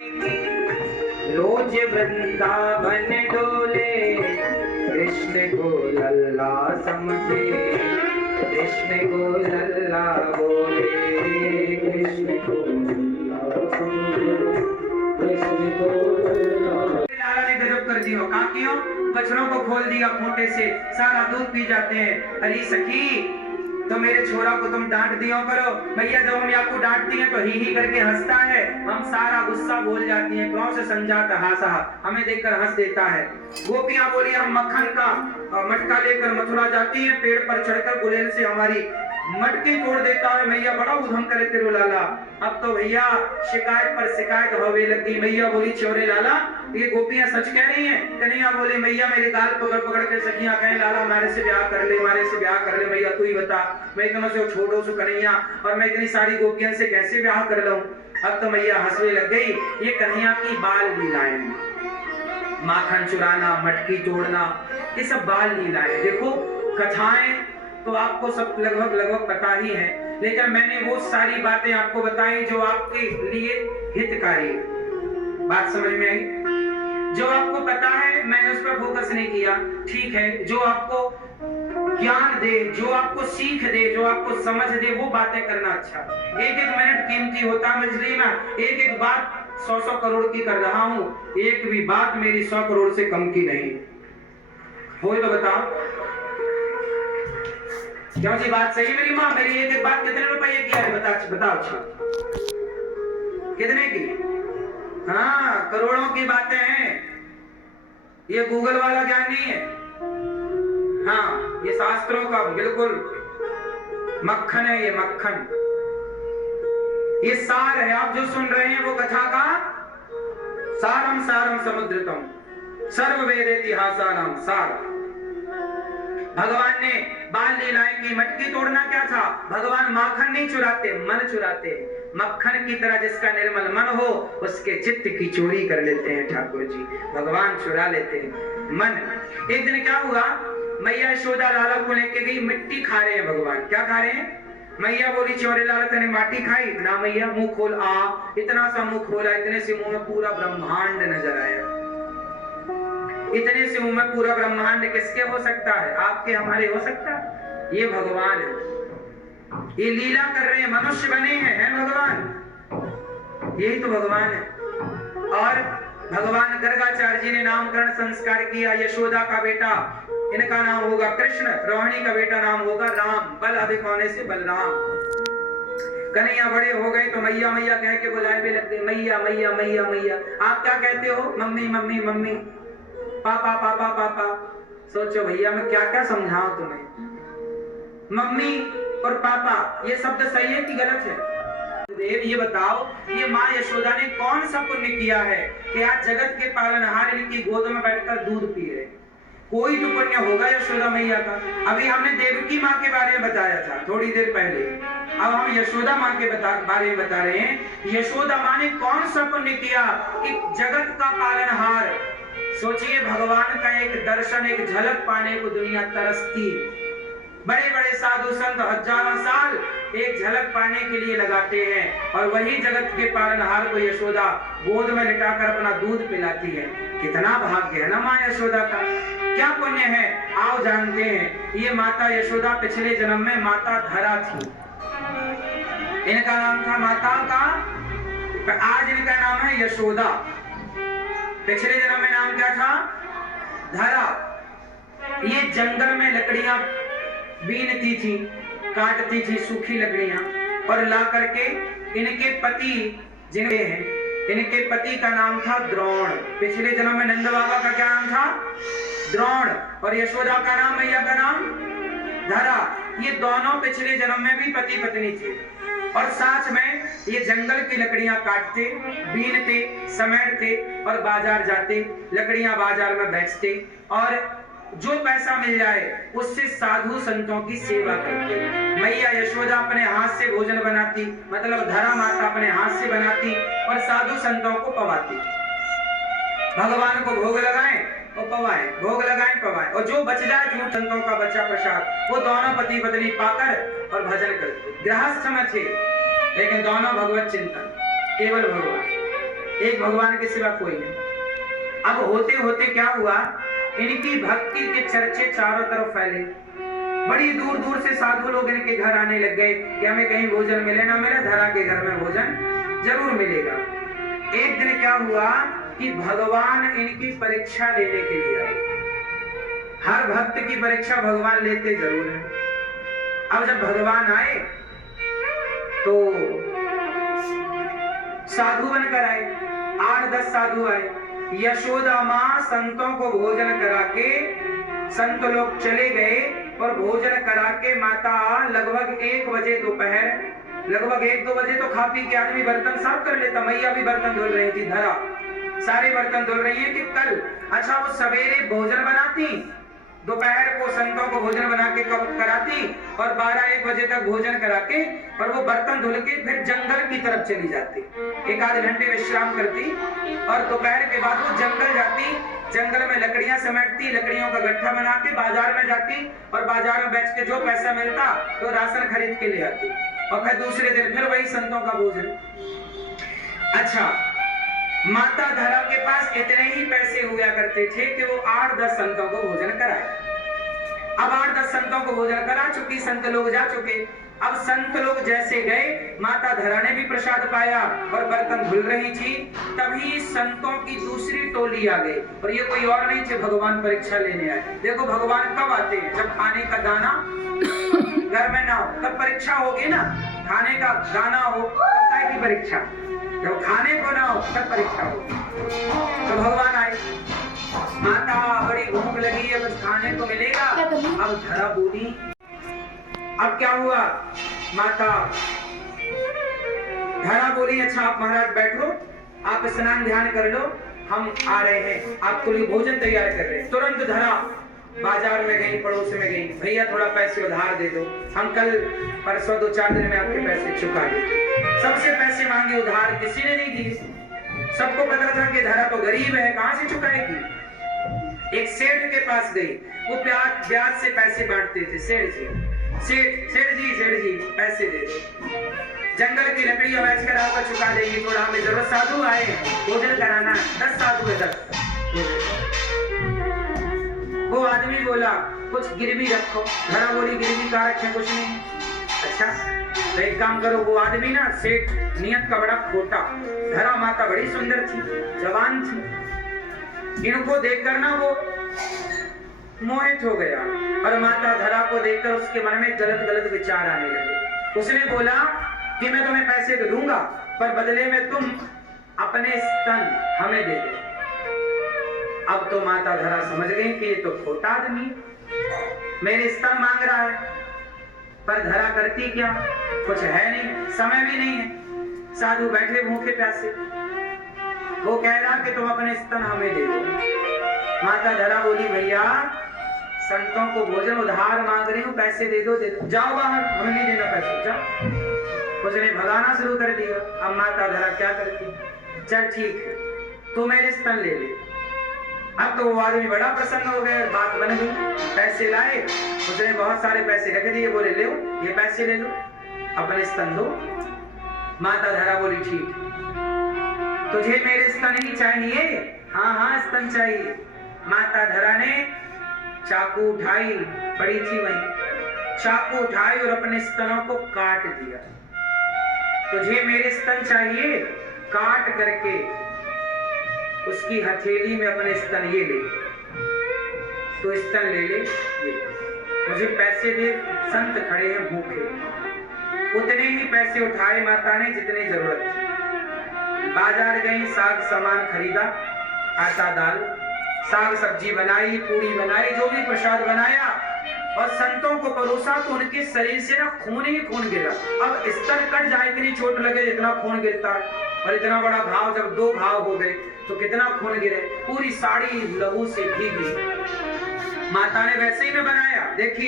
रोज वृंदावन डोले, कृष्ण को लल्ला समझे, कृष्ण को लल्ला बोले, कृष्ण को लल्ला समझे, कृष्ण को लल्ला। लाला ने गजब कर दिया, कहाँ क्यों? बछड़ों को खोल दिया खूंटे से, सारा दूध पी जाते हैं। अरे सखी, तो मेरे छोरा को तुम डांट दियो करो। भैया जब हम आपको डांटती हैं तो ही करके हंसता है, हम सारा गुस्सा बोल जाती हैं। क्रोध से संजात हासा, हमें देखकर हंस देता है। गोपियां बोली हम मक्खन का मटका लेकर मथुरा जाती हैं, पेड़ पर चढ़कर गुलेल से हमारी मटकी तोड़ देता है। मैया बड़ा उधम करे तेरो लाला। अब तो भैया शिकायत पर शिकायत होवे लगी। मैया बोली चोरे लाला, ये गोपियां सच कह रही हैं? कन्हैया बोले मैया मेरे गाल पकड़ पकड़ के सखियां कहें लाला हमारे से ब्याह कर ले, हमारे से ब्याह कर ले। मैया तू ही बता, मैं तुम से छोटो सु कन्हैया और मैं इतनी सारी गोपियां से कैसे ब्याह कर लूं? अब तो मैया हंसने लग गई। ये कन्हैया की बाल लीलाएं, माखन चुराना, मटकी तोड़ना, ये सब बाल लीलाएं। देखो कथाएं तो आपको सब लगभग पता ही है, लेकिन मैंने वो सारी बातें आपको बताई जो आपके लिए हितकारी। बात समझ में आई? जो आपको पता है मैंने उस पर फोकस नहीं किया, ठीक है। जो आपको ज्ञान दे, जो आपको सीख दे, जो आपको समझ दे, वो बातें करना अच्छा। एक एक मिनट कीमती होता है, इसलिए मैं एक एक बात 100 करोड़ की कर रहा हूँ। एक भी बात मेरी 100 करोड़ से कम की नहीं हो। तो बताओ क्या जी बात सही है मेरी माँ? मेरी एक एक बात कितने रुपए की है? बताओ अच्छा, कितने की? हाँ, करोड़ों की बातें हैं। ये गूगल वाला ज्ञान नहीं है। हाँ, ये शास्त्रों का बिल्कुल मक्खन है, ये मक्खन, ये सार है। आप जो सुन रहे हैं वो कथा का सारम सारम समुद्रतम सर्व वेद इतिहासानाम सार। भगवान ने बाल लीलाएं की। मटकी तोड़ना क्या था? भगवान माखन नहीं चुराते, मन चुराते। मक्खन की तरह जिसका निर्मल मन हो उसके चित्त की चोरी कर लेते हैं ठाकुर जी। भगवान चुरा लेते हैं मन। एक दिन क्या हुआ, मैया यशोदा लाला को लेके गई, मिट्टी खा रहे हैं भगवान। क्या खा रहे हैं? मैया बोली चोरे लाला तने माटी खाई ना? मैया मुंह खोल। इतना सा मुंह खोला, इतने से मुंह में पूरा ब्रह्मांड नजर आया। इतने से मुंह में पूरा ब्रह्मांड किसके हो सकता है? आपके हमारे हो सकता है? ये भगवान है, ये लीला कर रहे हैं, मनुष्य बने हैं भगवान। यही तो भगवान है। और भगवान गर्गाचार्य जी ने नामकरण संस्कार किया। यशोदा का बेटा, इनका नाम होगा कृष्ण, रोहिणी का बेटा नाम होगा राम। बल अधिक होने से बलराम। कन्हैया बड़े हो गए तो मैया मैया कह के बुलाए भी लगते। मैया मैया मैया मैया। आप क्या कहते हो? मम्मी मम्मी मम्मी, पापा पापा पापा। सोचो भैया मैं क्या क्या समझाऊं तुम्हें। मम्मी और पापा ये शब्द सही है कि गलत है? देव ये बताओ, ये माँ यशोदा ने कौन सा पुण्य किया है कि आज जगत के पालनहार इनकी गोद में बैठकर दूध पी रहे? कोई तो पुण्य होगा यशोदा मैया का। अभी हमने देवकी माँ के बारे में बताया था थोड़ी देर पहले, अब हम यशोदा माँ के बारे में बता रहे हैं। यशोदा माँ ने कौन सा पुण्य किया कि जगत का पालनहार। सोचिए, भगवान का एक दर्शन, एक झलक पाने को दुनिया तरसती। बड़े बड़े साधु संत हजारों साल एक झलक पाने के लिए लगाते हैं, और वही जगत के पालनहार को यशोदा गोद में लिटाकर अपना दूध पिलाती है। कितना भाग्य है ना माँ यशोदा का। क्या पुण्य है आओ जानते हैं। ये माता यशोदा पिछले जन्म में माता धरा थी। इनका नाम था माता का, आज इनका नाम है यशोदा। पिछले जन्म में नाम क्या था? धरा। ये जंगल में लकड़ियां बीनती थी, काटती थी सूखी लकड़ियां, और ला करके इनके पति जिनके हैं, इनके पति का नाम था द्रोण। पिछले जन्म में नंद बाबा का क्या नाम था? द्रोण। और यशोदा का नाम, मैया का नाम धरा। ये दोनों पिछले जन्म में भी पति पत्नी थे, और साथ में ये जंगल की लकड़ियां काटते, बीनते, समेटते और बाजार जाते, लकड़ियां बाजार में बेचते, और जो पैसा मिल जाए उससे साधु संतों की सेवा करते। मैया यशोदा अपने हाथ से भोजन बनाती, मतलब धरा माता अपने हाथ से बनाती और साधु संतों को पवाती। भगवान को भोग लगाएं और पवाएं, भोग लगाएं पवाएं, और जो बच जाए झूठ संतों का बचा प्रसाद वो दोनों पति पत्नी पाकर और भजन करते। गृहस्थ में थे लेकिन दोनों भगवत चिंतन, केवल भगवान। एक भगवान के सिवा कोई नहीं। अब होते होते क्या हुआ, इनकी भक्ति के चर्चे चारों तरफ फैले। बड़ी दूर दूर से साधु लोग इनके घर आने लग गए कि हमें कहीं भोजन मिले ना मिले, धरा के घर में भोजन जरूर मिलेगा। एक दिन क्या हुआ कि भगवान इनकी परीक्षा लेने के लिए आए। हर भक्त की परीक्षा भगवान लेते जरूर है। अब जब भगवान आए तो साधु बनकर आए, 8-10 साधु आए। यशोदा माँ संतों को भोजन करा के संत लोग चले गए और भोजन करा के माता लगभग 1 बजे दोपहर, लगभग 1-2 बजे तो खा पी के आदमी बर्तन साफ कर लेता। मैया भी बर्तन धुल रही थी, धरा सारे बर्तन धुल रही है कि कल। अच्छा, वो सवेरे भोजन बनाती, दोपहर को संतों को भोजन बना के कराती और 12-1 बजे तक भोजन करा के और वो बर्तन धुल के फिर जंगल की तरफ चली जाती। 1-आध घंटे विश्राम करती और दोपहर के बाद वो जंगल जाती, जंगल में लकड़ियां समेटती, लकड़ियों का गट्ठा बना के बाजार में जाती और बाजार में बेच के जो पैसा मिलता तो राशन खरीद के ले आती और फिर दूसरे दिन फिर वही संतों का भोजन। अच्छा, माता धरा के पास इतने ही पैसे हुआ करते थे कि वो 8-10 संतों को भोजन कराए। अब 8-10 संतों को भोजन करा चुकी, संत लोग जा चुके। अब संत लोग जैसे गए, माता धरा ने भी प्रसाद पाया और बर्तन धुल रही थी, तभी संतों की दूसरी टोली आ गई। और ये कोई और नहीं थे, भगवान परीक्षा लेने आए। देखो भगवान कब आते हैं, जब खाने का दाना घर में ना हो तब परीक्षा होगी ना। खाने का दाना हो तब काय की परीक्षा, जब खाने को ना हो तब परीक्षा होगी। तो भगवान आए, माता बड़ी भूख लगी है, कुछ खाने को मिलेगा। अब धरा बोली, अब क्या हुआ, माता धरा बोली अच्छा आप महाराज बैठो, आप स्नान ध्यान कर लो, हम आ रहे हैं, आपके लिए भोजन तैयार कर रहे हैं। तुरंत धरा बाजार में गई, पड़ोस में गई, भैया थोड़ा पैसे उधार दे दो, हम कल परसों 2-4 दिन में आपके पैसे चुका देंगे। सबसे पैसे मांगे उधार, किसी ने नहीं दिए। सबको पता था कि धरा तो गरीब है, कहां से चुकाएगी। एक सेठ के पास गई, वो ब्याज से पैसे बांटते थे। सेठ जी पैसे दे दो, जंगल की लकड़ियां बेचकर आपको चुका देंगे, थोड़ा हमें जरूरत, साधु आए भोजन कराना, 10 साधु है 10। वो आदमी बोला कुछ गिरवी रखो। धरा बोली गिरवी का रखे, कुछ नहीं। अच्छा तो एक काम करो, वो आदमी ना सेठ नियत का बड़ा खोटा। धरा माता बड़ी सुंदर थी, जवान थी, इनको देखकर ना वो मोहित हो गया और माता धरा को देखकर उसके मन में गलत गलत विचार आने लगे। उसने बोला कि मैं तुम्हें पैसे तो दूंगा पर बदले में तुम अपने स्तन हमें दे दो। अब तो माता धरा समझ गई कि ये तो खोटा आदमी मेरे स्तन मांग रहा है, पर धरा करती क्या, कुछ है नहीं, समय भी नहीं है। साधु बैठे भूखे प्यासे, वो कह रहा कि तुम अपने स्तन हमें दे दो। माता धरा बोली भैया संतों को भोजन उधार मांग रही हूँ, पैसे दे दो, जाओ बाहर, हमें नहीं देना पैसे, जाओ। उसने भगाना शुरू कर दिया। अब माता धरा क्या करती, चल ठीक है तू मेरे स्तन ले ले। अब तो वो आदमी बड़ा प्रसन्न हो गया, बात बन गई, पैसे लाए, उसने बहुत सारे पैसे रख दिए, बोले ले ये पैसे ले लो, अपने स्तन दो। माता धरा बोली ठीक, तुझे मेरे स्तन ही चाहिए? हाँ स्तन चाहिए। माता धरा ने चाकू उठाई, पड़ी थी वहीं, चाकू उठाई और अपने स्तनों को काट दिया। तुझे मेरे स्तन चाहिए? काट करके उसकी हथेली में अपने स्तन ये ले, तो स्तन ले ले, ये मुझे पैसे दे, संत खड़े हैं भूखे। उतने ही पैसे उठाए माता ने जितने जरूरत थी। बाजार गई, साग सामान खरीदा, आटा दाल, साग सब्जी बनाई, पूरी बनाई, जो भी प्रसाद बनाया और संतों को परोसा तो उनके शरीर से ना खून ही खून गिरा। अब स्तन कट जाए इतनी चोट लगे जितना खून गिरता है, और इतना बड़ा घाव, जब 2 घाव हो गए तो कितना खून गिरे, पूरी साड़ी लहू से भीगी। माता ने वैसे ही में बनाया, देखिए।